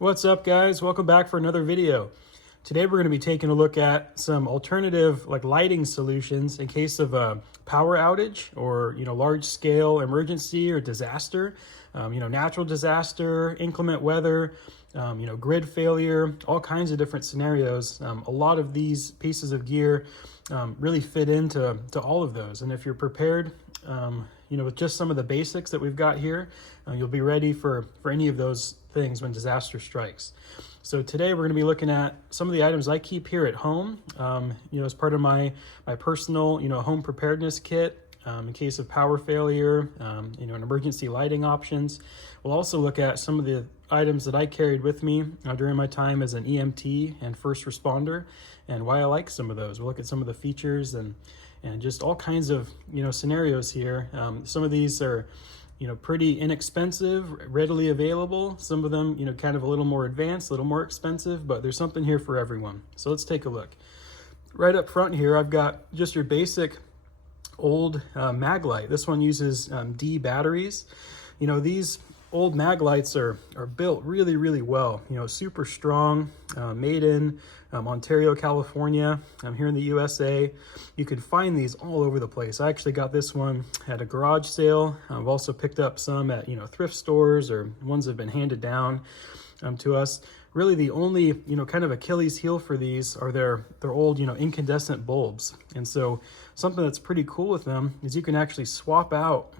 What's up, guys? Welcome back for another video. Today we're going to be taking a look at some alternative lighting solutions in case of a power outage or large scale emergency or disaster, natural disaster, inclement weather, grid failure, all kinds of different scenarios. A lot of these pieces of gear really fit into all of those, and if you're prepared with just some of the basics that we've got here, you'll be ready for any of those things when disaster strikes. So today we're going to be looking at some of the items I keep here at home, as part of my personal, home preparedness kit in case of power failure, and emergency lighting options. We'll also look at some of the items that I carried with me during my time as an EMT and first responder and why I like some of those. We'll look at some of the features and just all kinds of, scenarios here. Some of these are, pretty inexpensive, readily available. Some of them, kind of a little more advanced, a little more expensive, but there's something here for everyone. So let's take a look. Right up front here, I've got just your basic old mag light. This one uses D batteries. These old mag lights are built really, really well, super strong, made in Ontario, California, here in the USA. You can find these all over the place. I actually got this one at a garage sale. I've also picked up some at, thrift stores or ones that have been handed down to us. Really the only, kind of Achilles heel for these are their old, incandescent bulbs. And so something that's pretty cool with them is you can actually swap out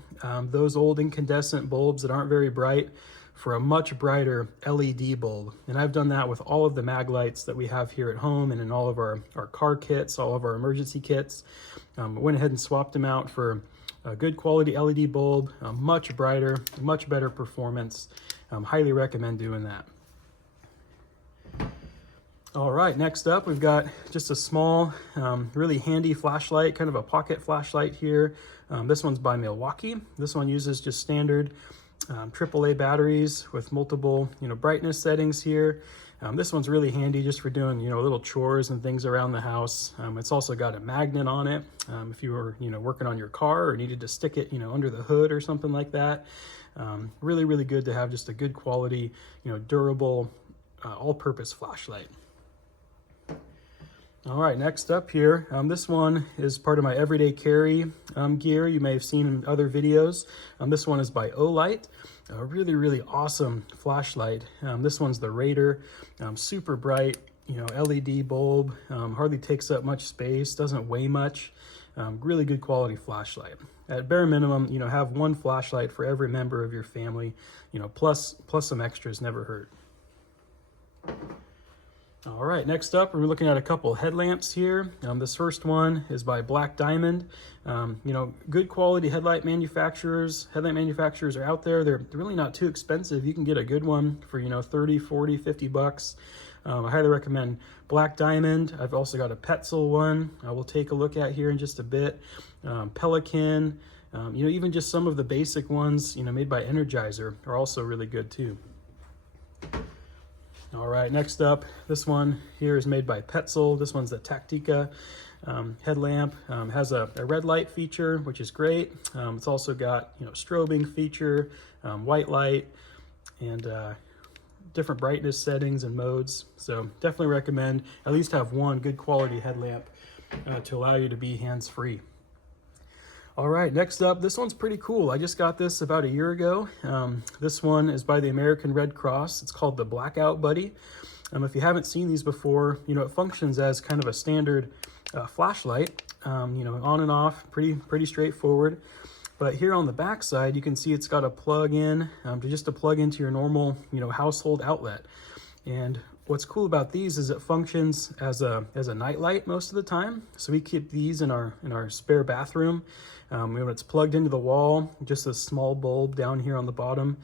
those old incandescent bulbs that aren't very bright for a much brighter LED bulb. And I've done that with all of the mag lights that we have here at home and in all of our car kits, all of our emergency kits. Went ahead and swapped them out for a good quality LED bulb, much brighter, much better performance. Highly recommend doing that. All right, next up, we've got just a small, really handy flashlight, kind of a pocket flashlight here. This one's by Milwaukee. This one uses just standard AAA batteries with multiple, brightness settings here. This one's really handy just for doing, little chores and things around the house. It's also got a magnet on it. If you were, working on your car or needed to stick it, under the hood or something like that. Really, really good to have just a good quality, durable, all-purpose flashlight. All right, next up here, this one is part of my everyday carry gear you may have seen in other videos. This one is by Olight, a really, really awesome flashlight. This one's the Raider, super bright, LED bulb, hardly takes up much space, doesn't weigh much, really good quality flashlight. At bare minimum, have one flashlight for every member of your family, plus some extras never hurt. All right, next up, we're looking at a couple headlamps here. This first one is by Black Diamond. Good quality headlamp manufacturers are out there. They're really not too expensive. You can get a good one for, 30, 40, 50 bucks. I highly recommend Black Diamond. I've also got a Petzl one we'll take a look at here in just a bit. Pelican, even just some of the basic ones, made by Energizer are also really good too. All right, next up, this one here is made by Petzl. This one's the Tactica headlamp. Has a red light feature, which is great. It's also got, strobing feature, white light, and different brightness settings and modes. So definitely recommend at least have one good quality headlamp to allow you to be hands-free. All right, next up, this one's pretty cool. I just got this about a year ago. This one is by the American Red Cross. It's called the Blackout Buddy. If you haven't seen these before, it functions as kind of a standard flashlight, on and off, pretty straightforward. But here on the back side, you can see it's got a plug in to plug into your normal, household outlet. And what's cool about these is it functions as a night light most of the time. So we keep these in our spare bathroom. When it's plugged into the wall, just a small bulb down here on the bottom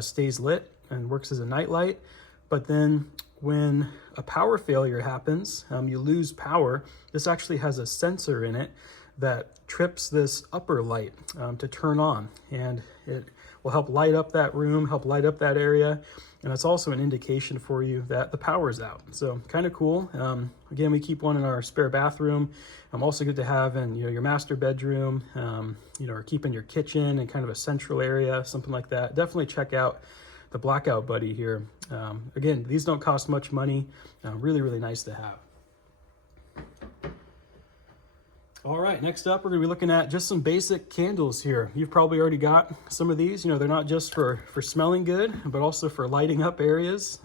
stays lit and works as a night light. But then when a power failure happens, you lose power, this actually has a sensor in it that trips this upper light to turn on, and it will help light up that room, help light up that area, and it's also an indication for you that the power is out. So kind of cool. Again, we keep one in our spare bathroom. Also good to have in your master bedroom, or keep in your kitchen and kind of a central area, something like that. Definitely check out the blackout buddy here. Again, these don't cost much money. Really nice to have. All right, next up, we're gonna be looking at just some basic candles here. You've probably already got some of these. You know, they're not just for smelling good, but also for lighting up areas.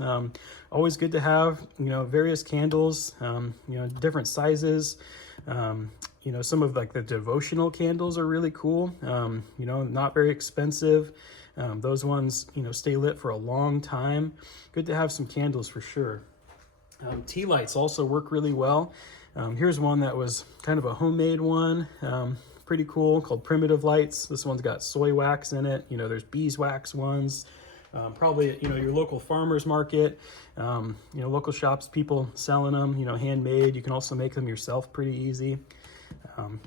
Always good to have, you know, various candles, you know, different sizes. You know, some of like the devotional candles are really cool. You know, not very expensive. Those ones, you know, stay lit for a long time. Good to have some candles for sure. Tea lights also work really well. Here's one that was kind of a homemade one, pretty cool, called Primitive Lights. This one's got soy wax in it. You know, there's beeswax ones. Probably, you know, your local farmer's market, you know, local shops, people selling them, you know, handmade. You can also make them yourself pretty easy.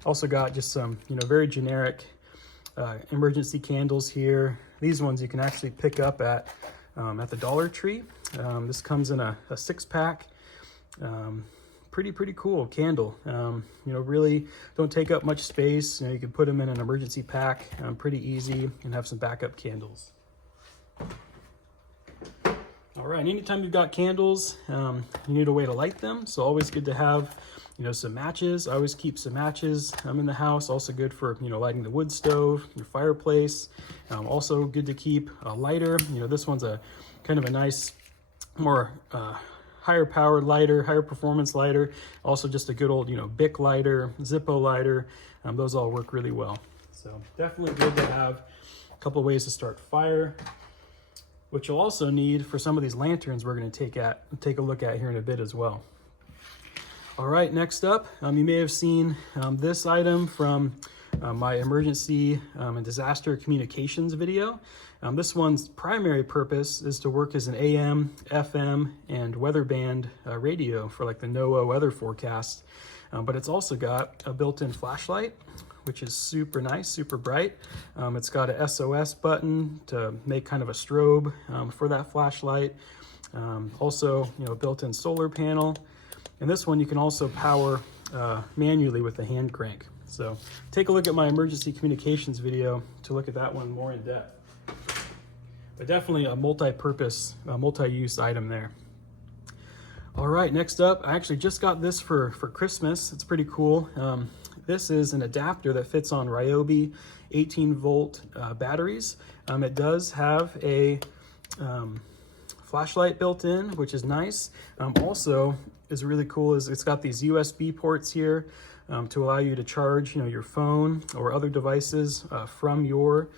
Also got just some, you know, very generic emergency candles here. These ones you can actually pick up at the Dollar Tree. This comes in a 6-pack. Pretty cool candle. You know, really don't take up much space. You know, you can put them in an emergency pack, pretty easy, and have some backup candles. All right, anytime you've got candles, you need a way to light them. So always good to have, you know, some matches. I always keep some matches in the house. Also good for, you know, lighting the wood stove, your fireplace. Also good to keep a lighter. You know, this one's a kind of a nice, more higher powered lighter, higher performance lighter. Also just a good old, you know, Bic lighter, Zippo lighter. Those all work really well. So definitely good to have a couple of ways to start fire, which you'll also need for some of these lanterns we're going to take a look at here in a bit as well. All right, next up, you may have seen this item from my emergency and disaster communications video. This one's primary purpose is to work as an AM, FM, and weather band radio for like the NOAA weather forecast. But it's also got a built-in flashlight, which is super nice, super bright. It's got a SOS button to make kind of a strobe for that flashlight. Also, you know, built-in solar panel. And this one you can also power manually with the hand crank. So take a look at my emergency communications video to look at that one more in depth. But definitely a multi-purpose, multi-use item there. All right, next up, I actually just got this for Christmas. It's pretty cool. This is an adapter that fits on Ryobi 18-volt batteries. It does have a flashlight built in, which is nice. Also is really cool is it's got these USB ports here to allow you to charge, you know, your phone or other devices from your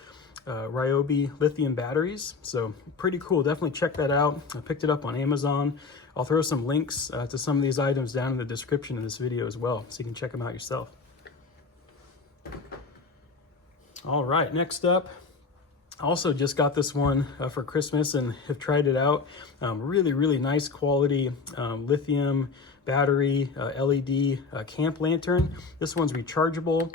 Ryobi lithium batteries. So pretty cool. Definitely check that out. I picked it up on Amazon. I'll throw some links to some of these items down in the description of this video as well, so you can check them out yourself. All right, next up, I also just got this one for Christmas and have tried it out. Really nice quality lithium battery LED camp lantern. This one's rechargeable.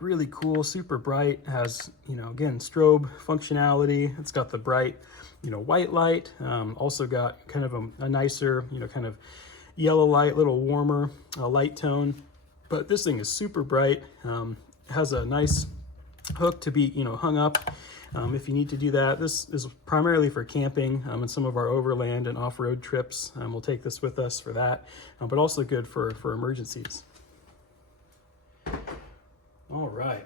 Really cool, super bright, has, you know, again, strobe functionality. It's got the bright, you know, white light. Also got kind of a nicer, you know, kind of yellow light, little warmer light tone. But this thing is super bright. Has a nice hook to be, you know, hung up if you need to do that. This is primarily for camping and some of our overland and off-road trips. We'll take this with us for that, but also good for emergencies. All right,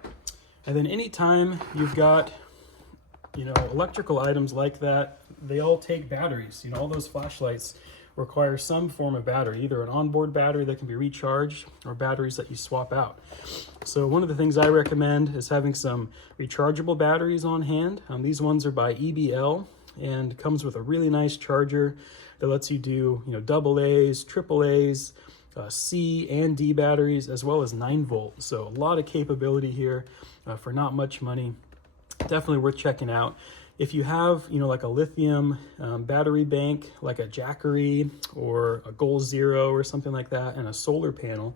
and then anytime you've got, you know, electrical items like that, they all take batteries. You know, all those flashlights require some form of battery, either an onboard battery that can be recharged or batteries that you swap out. So one of the things I recommend is having some rechargeable batteries on hand. These ones are by EBL and comes with a really nice charger that lets you do, you know, AA's, AAA's, C and D batteries, as well as 9-volt. So a lot of capability here for not much money. Definitely worth checking out. If you have, you know, like a lithium battery bank, like a Jackery or a Goal Zero or something like that, and a solar panel,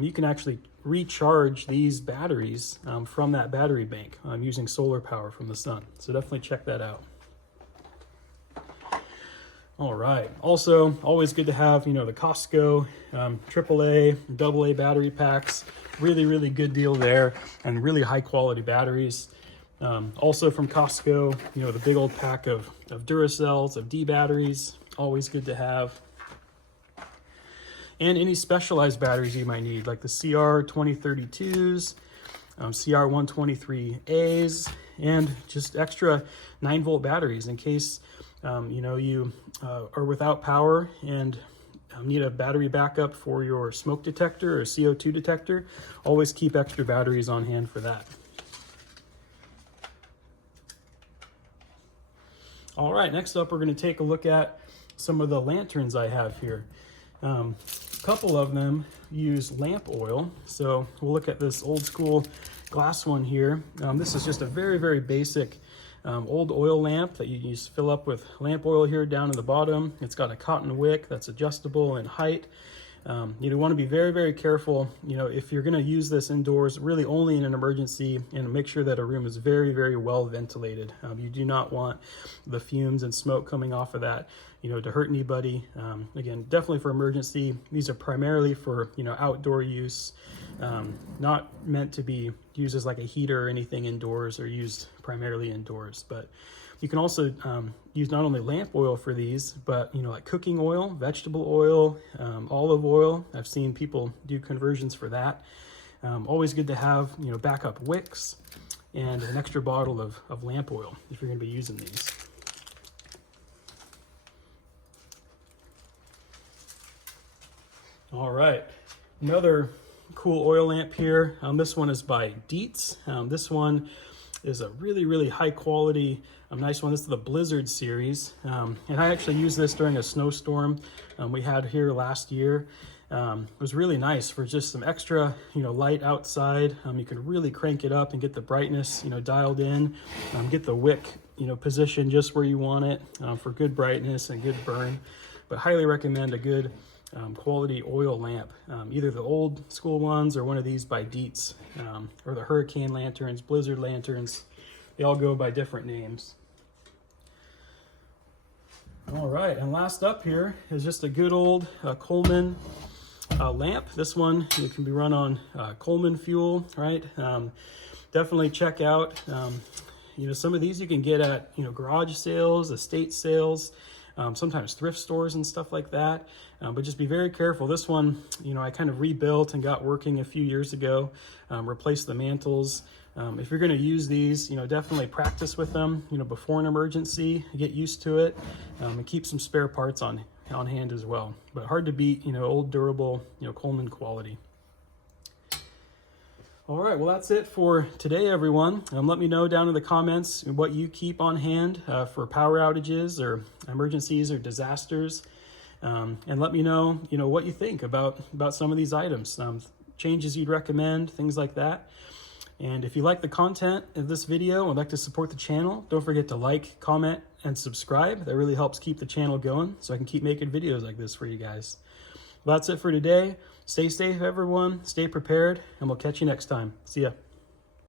you can actually recharge these batteries from that battery bank using solar power from the sun. So definitely check that out. All right. Also, always good to have, you know, the Costco AAA, AA battery packs. Really good deal there, and really high quality batteries. Also from Costco, you know, the big old pack of Duracells, of D batteries, always good to have. And any specialized batteries you might need, like the CR2032s, CR123As, and just extra 9-volt batteries in case you know, you are without power and need a battery backup for your smoke detector or CO2 detector. Always keep extra batteries on hand for that. All right, next up we're going to take a look at some of the lanterns I have here. A couple of them use lamp oil, so we'll look at this old school glass one here. This is just a very, very basic old oil lamp that you just fill up with lamp oil here down in the bottom. It's got a cotton wick that's adjustable in height. You want to be very, very careful, you know, if you're going to use this indoors, really only in an emergency, and make sure that a room is very, very well ventilated. You do not want the fumes and smoke coming off of that, you know, to hurt anybody. Again, definitely for emergency. These are primarily for, you know, outdoor use, not meant to be used as like a heater or anything indoors, or used primarily indoors. But you can also use not only lamp oil for these, but, you know, like cooking oil, vegetable oil, olive oil. I've seen people do conversions for that. Always good to have, you know, backup wicks and an extra bottle of lamp oil if you're going to be using these. All right, another cool oil lamp here. This one is by Dietz. This one is a really, really high quality, nice one. This is the Blizzard series. And I actually used this during a snowstorm we had here last year. It was really nice for just some extra, you know, light outside. You can really crank it up and get the brightness, you know, dialed in, get the wick, you know, positioned just where you want it for good brightness and good burn. But highly recommend a good quality oil lamp, either the old school ones or one of these by Dietz, or the Hurricane lanterns, Blizzard lanterns. They all go by different names. All right, and last up here is just a good old Coleman lamp. This one, it can be run on Coleman fuel, right? Definitely check out, you know, some of these you can get at, you know, garage sales, estate sales, sometimes thrift stores and stuff like that. But just be very careful. This one, you know, I kind of rebuilt and got working a few years ago, replaced the mantles. If you're going to use these, you know, definitely practice with them, you know, before an emergency, get used to it, and keep some spare parts on hand as well. But hard to beat, you know, old durable, you know, Coleman quality. All right, well, that's it for today, everyone. Let me know down in the comments what you keep on hand for power outages or emergencies or disasters. And let me know, you know, what you think about some of these items, changes you'd recommend, things like that. And if you like the content of this video and would like to support the channel, don't forget to like, comment, and subscribe. That really helps keep the channel going so I can keep making videos like this for you guys. Well, that's it for today. Stay safe, everyone. Stay prepared, and we'll catch you next time. See ya.